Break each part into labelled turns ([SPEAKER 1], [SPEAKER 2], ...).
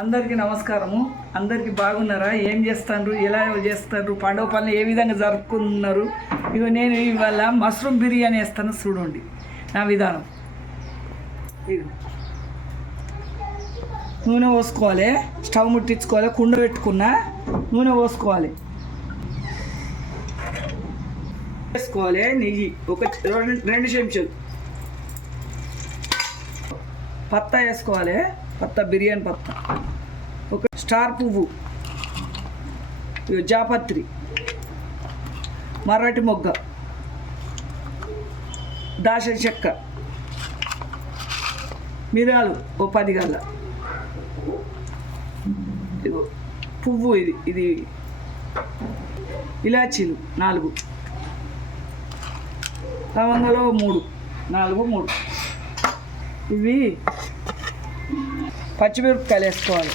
[SPEAKER 1] అందరికీ నమస్కారము. అందరికీ బాగున్నారా? ఏం చేస్తారు ఎలా చేస్తారు పండుగ పనులు ఏ విధంగా జరుపుకున్నారు ఇగో నేను ఇవాళ మష్రూమ్ బిర్యానీ వేస్తాను చూడండి. నా విధానం. నూనె పోసుకోవాలి. స్టవ్ ముట్టించుకోవాలి. కుండ పెట్టుకున్నా నూనె పోసుకోవాలి. వేసుకోవాలి. నెయ్యి. ఒక రెండు రెండు చెంచాలు. పత్తా వేసుకోవాలి. పత్తా బిర్యానీ పత్తా. ఒక స్టార్ పువ్వు. జాపత్రి. మర్రటి మొగ్గ. దాసరి చెక్క. మిరాలు. ఓ పది గల్ల. పువ్వు ఇది ఇది ఇలాచీలు నాలుగు. లవంగలో మూడు నాలుగు మూడు. ఇవి పచ్చిమిరపకాయలు వేసుకోవాలి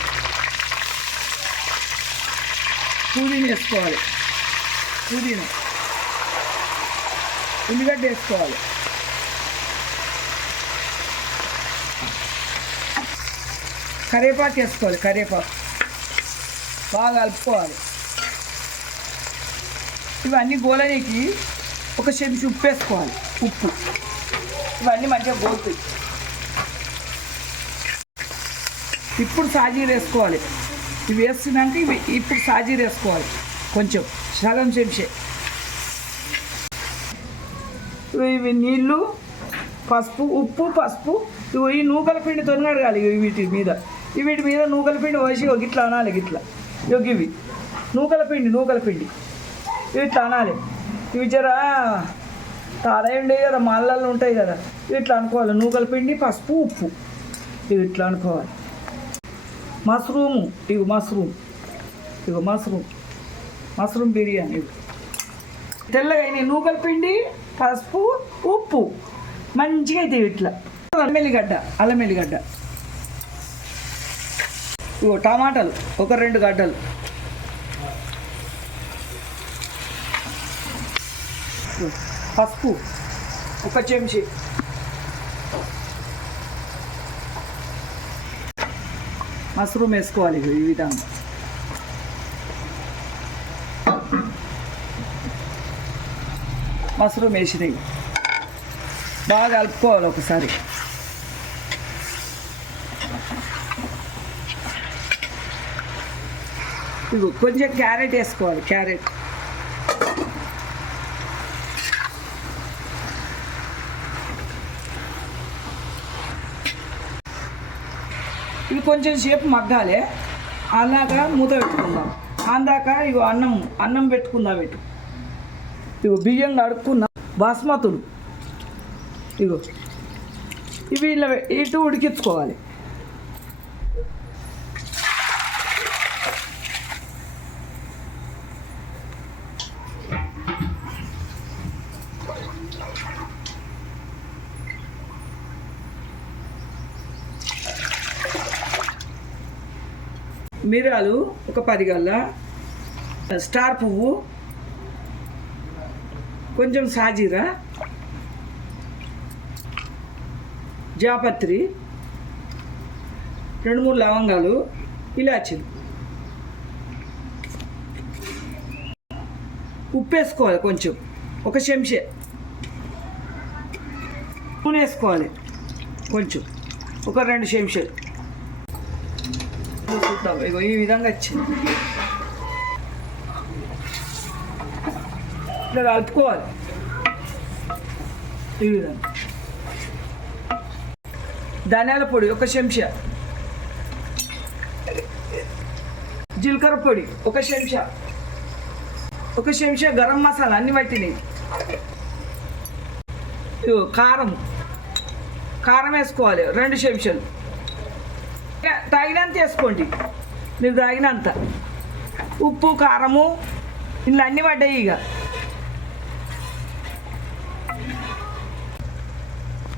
[SPEAKER 1] పుదీనా వేసుకోవాలి. పుదీనా. ఉల్లిగడ్డ వేసుకోవాలి. కరివేపాకు వేసుకోవాలి కరివేపాకు. బాగా కలుపుకోవాలి. ఇవన్నీ గోలనికి ఒక చెంచు ఉప్పు వేసుకోవాలి ఉప్పు. ఇవన్నీ మంచిగా గోలుతాయి. ఇప్పుడు సాజీర్ వేసుకోవాలి. ఇవి వేస్తున్నాక ఇవి ఇప్పుడు సాజీర్ వేసుకోవాలి. కొంచెం సగం చెంచే. ఇవి నీళ్ళు పసుపు ఉప్పు పసుపు ఇవి ఈ నూకల పిండి తొనగడగాలి వీటి మీద. వీటి మీద నూకల పిండి వేసి ఒక ఇట్లా అనాలి ఇట్లా ఇవి ఇవి నూకల పిండి నూకల పిండి. ఇవి ఇట్లా అనాలి. ఇవి జర తారాయి ఉండేవి కదా మల్లలు ఉంటాయి కదా. ఇట్లా అనుకోవాలి. నూకల పిండి పసుపు ఉప్పు. ఇవి ఇట్లా అనుకోవాలి. మష్రూము. ఇవి మష్రూమ్. ఇగో మష్రూమ్. మష్రూమ్ బిర్యానీ ఇవి తెల్లగా అయినాయి. నూకల పిండి పసుపు ఉప్పు. మంచిగా అయితే ఇట్లా. అల్లం ఎల్లిగడ్డ అల్లం ఎల్లిగడ్డ ఇగో టమాటాలు. ఒక రెండు గడ్డలు. పసుపు. ఒక చెంచా. మష్రూమ్ వేసుకోవాలి ఈ విధంగా. మష్రూమ్ వేసినాయి బాగా కలుపుకోవాలి ఒకసారి. ఇగో కొంచెం క్యారెట్ వేసుకోవాలి క్యారెట్. ఇది కొంచెం సేపు మగ్గాలి. అలాగా మూత పెట్టుకుందాం. అందాక ఇగో అన్నం అన్నం పెట్టుకుందాం ఇటు. ఇగో బియ్యం కడుక్కున్న బాస్మతులు. ఇగో. ఇవి ఇలా ఇటు ఉడికించుకోవాలి. మిరాలు ఒక పది గల్ల స్టార్ పువ్వు కొంచెం సాజీరా జాపత్రి రెండు మూడు లవంగాలు ఇలాచీలు ఉప్పు వేసుకోవాలి కొంచెం ఒక చెంచే. నూనె వేసుకోవాలి కొంచెం ఒక రెండు చెంచాలు చూద్దాం. ఇగో ఈ విధంగా వచ్చింది ఇట్లా కలుపుకోవాలి. ఈ విధంగా. ధనియాల పొడి ఒక చెంచా. జీలకర్ర పొడి ఒక చెంచా. ఒక చెంచా గరం మసాలా అన్ని పట్టినాయి కారం. కారం వేసుకోవాలి రెండు చెంచాలు. తగినంత వేసుకోండి మీరు తగినంత. ఉప్పు కారము ఇలా అన్నీ పడ్డాయి ఇక.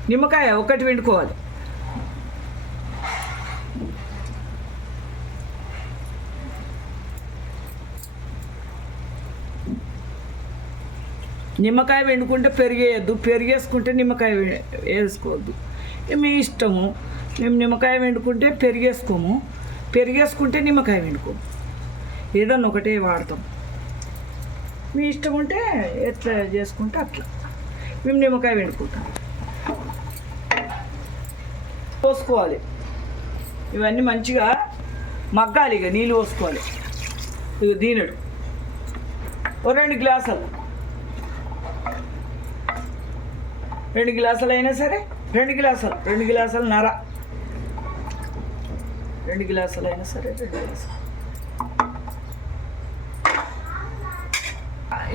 [SPEAKER 1] నిమ్మకాయ ఒకటి వండుకోవాలి నిమ్మకాయ వండుకుంటే పెరిగేయద్దు. పెరిగేసుకుంటే నిమ్మకాయ వేసుకోవద్దు. మీ ఇష్టము. మేము నిమ్మకాయ వండుకుంటే పెరిగేసుకోము. పెరిగేసుకుంటే నిమ్మకాయ వండుకోము ఏదన్నా ఒకటే వాడతాం. మీ ఇష్టం ఉంటే ఎట్లా చేసుకుంటే అట్లా. మేము నిమ్మకాయ వండుకుంటాం పోసుకోవాలి. ఇవన్నీ మంచిగా మగ్గాలి ఇక నీళ్ళు పోసుకోవాలి. ఇక దీనడు. ఓ రెండు గ్లాసులు. రెండు గ్లాసులు అయినా సరే రెండు గ్లాసులు రెండు గ్లాసులు నర. రెండు గ్లాసులు అయినా సరే రెండు గ్లాసులు.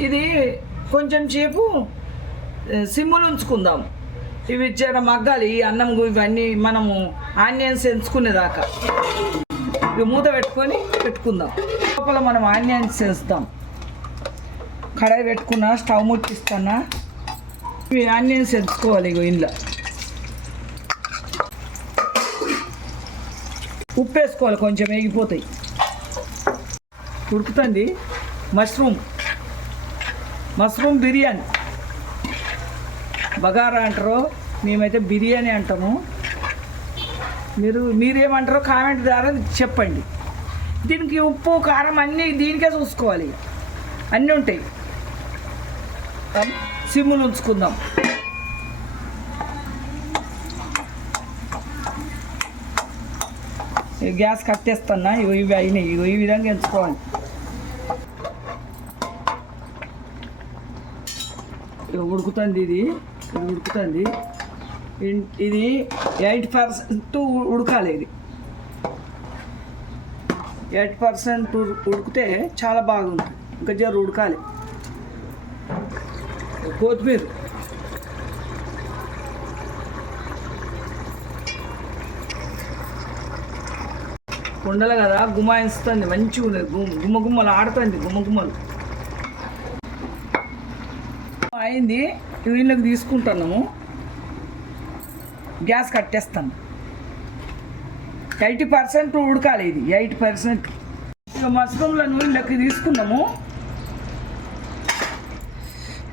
[SPEAKER 1] ఇది కొంచెం సేపు సిమ్ములు ఉంచుకుందాం. ఇవి జర మగ్గాలి ఈ అన్నం ఇవన్నీ మనము ఆనియన్స్ ఎంచుకునేదాకా. ఇవి మూత పెట్టుకొని పెట్టుకుందాం. లోపల మనం ఆనియన్స్ వేస్తాం. కడాయి పెట్టుకున్నా స్టవ్ ముట్టిస్తానా ఇవి ఆనియన్స్ ఎంచుకోవాలి ఇగో ఇంట్లో. ఉప్పు వేసుకోవాలి కొంచెం వేగిపోతాయి. ఉడుకుతుంది. మష్రూమ్. మష్రూమ్ బిర్యానీ. బగారా అంటారు మేమైతే బిర్యానీ అంటాము. మీరు మీరేమంటారో కామెంట్ ద్వారా చెప్పండి. దీనికి ఉప్పు కారం అన్నీ దీనికే చూసుకోవాలి. అన్నీ ఉంటాయి. సిమ్ములు ఉంచుకుందాం. గ్యాస్ కట్టేస్తున్నా ఇవి ఇవి అయినాయి ఇగో ఈ విధంగా ఎంచుకోవాలి. ఇగో ఉడుకుతుంది ఇది ఇది ఉడుకుతుంది. ఇది ఎయిట్ పర్సెంట్ ఉడకాలి ఇది. ఎయిట్ పర్సెంట్ ఉడికితే చాలా బాగుంటుంది. ఇంకా జర ఉడకాలి. కొత్తిమీర. కొండలు కదా గుమాయిస్తుంది మంచిగా ఉన్నది. గుమ్మ గుమ్మలు ఆడుతుంది గుమ్మ గుమ్మలు అయింది వీళ్ళకి తీసుకుంటున్నాము. గ్యాస్ కట్టేస్తాను ఎయిటీ పర్సెంట్ ఉడకాలి ఇది ఎయిటీ పర్సెంట్. ఇక మష్రూమ్లను వీళ్ళకి తీసుకున్నాము.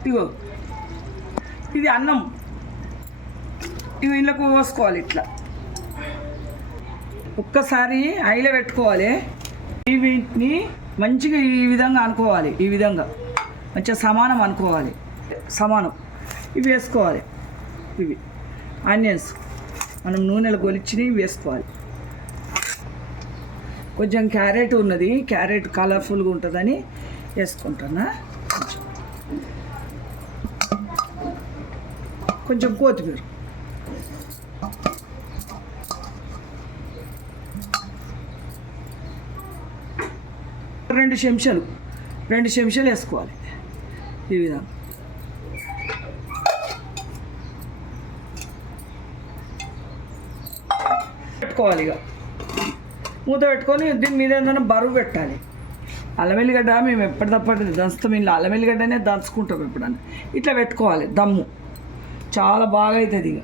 [SPEAKER 1] ఇగో ఇది అన్నం. ఇవి వీళ్ళకు పోసుకోవాలి ఇట్లా. ఒక్కసారి ఐలో పెట్టుకోవాలి. ఈ వీటిని మంచిగా ఈ విధంగా అనుకోవాలి. ఈ విధంగా మంచిగా సమానం అనుకోవాలి. సమానం. ఇవి వేసుకోవాలి. ఇవి. ఆనియన్స్. మనం నూనెలు గొలిచిని వేసుకోవాలి. కొంచెం క్యారెట్ ఉన్నది. క్యారెట్ కలర్ఫుల్గా ఉంటుందని వేసుకుంటున్నా కొంచెం. కొంచెం కొత్తిమీర. రెండు చెంచాలు రెండు చెంచాలు వేసుకోవాలి. ఈ విధంగా. పెట్టుకోవాలి ఇక. మూత పెట్టుకొని దీని మీద ఏదైనా బరువు పెట్టాలి. అల్లం వెల్లిగడ్డ మేము ఎప్పటిదప్పటి దంచుతాం ఇంట్లో అల్లమెల్లిగడ్డనే దంచుకుంటాం ఎప్పుడన్నా. ఇట్లా పెట్టుకోవాలి దమ్ము. చాలా బాగా అవుతుంది ఇక.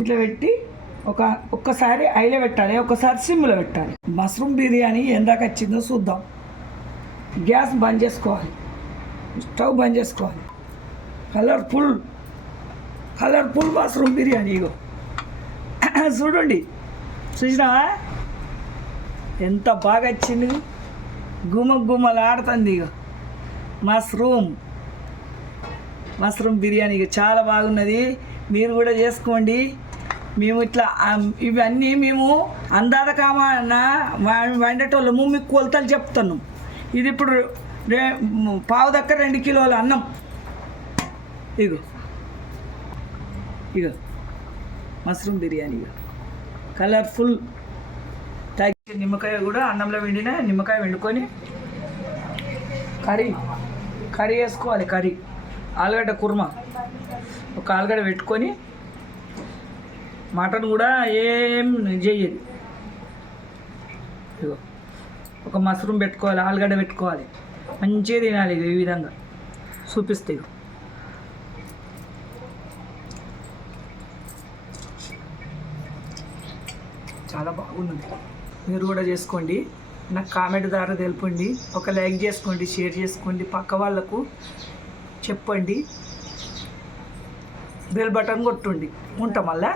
[SPEAKER 1] ఇట్లా పెట్టి ఒక ఒక్కసారి ఐలో పెట్టాలి ఒకసారి సిమ్లో పెట్టాలి. మష్రూమ్ బిర్యానీ ఎందాక వచ్చిందో చూద్దాం. గ్యాస్ బంద్ చేసుకోవాలి. స్టవ్ బంద్ చేసుకోవాలి. కలర్ఫుల్ కలర్ఫుల్ మష్రూమ్ బిర్యానీ ఇగో. చూడండి. చూసినావా? ఎంత బాగా వచ్చింది. గుమ గుమ్మలాడుతుంది ఇక మష్రూమ్. మష్రూమ్ బిర్యానీ ఇక చాలా బాగున్నది. మీరు కూడా చేసుకోండి. మేము ఇట్లా ఇవన్నీ మేము అందాల కామాన వండేటోళ్ళము మీకు కొలతలు చెప్తున్నాం. ఇది ఇప్పుడు రే పావు దక్క రెండు కిలోల అన్నం. ఇగో. ఇగో. మష్రూమ్ బిర్యానీ ఇగో. కలర్ఫుల్. తగ్గి నిమ్మకాయ కూడా అన్నంలో వండిన నిమ్మకాయ వండుకొని కర్రీ కర్రీ వేసుకోవాలి కర్రీ. ఆలుగడ్డ కుర్మా. ఒక ఆలుగడ్డ పెట్టుకొని మటన్ కూడా ఏం చెయ్యదు. ఇదిగో ఒక మష్రూమ్ పెట్టుకోవాలి ఆలుగడ్డ పెట్టుకోవాలి. మంచిగా తినాలి ఈ విధంగా. చూపిస్తాయి చాలా బాగుంది. మీరు కూడా చేసుకోండి. నాకు కామెంట్ ద్వారా తెలుపండి. ఒక లైక్ చేసుకోండి షేర్ చేసుకోండి. పక్క వాళ్ళకు చెప్పండి. బెల్ బటన్ కొట్టండి. ఉంటాం మళ్ళా?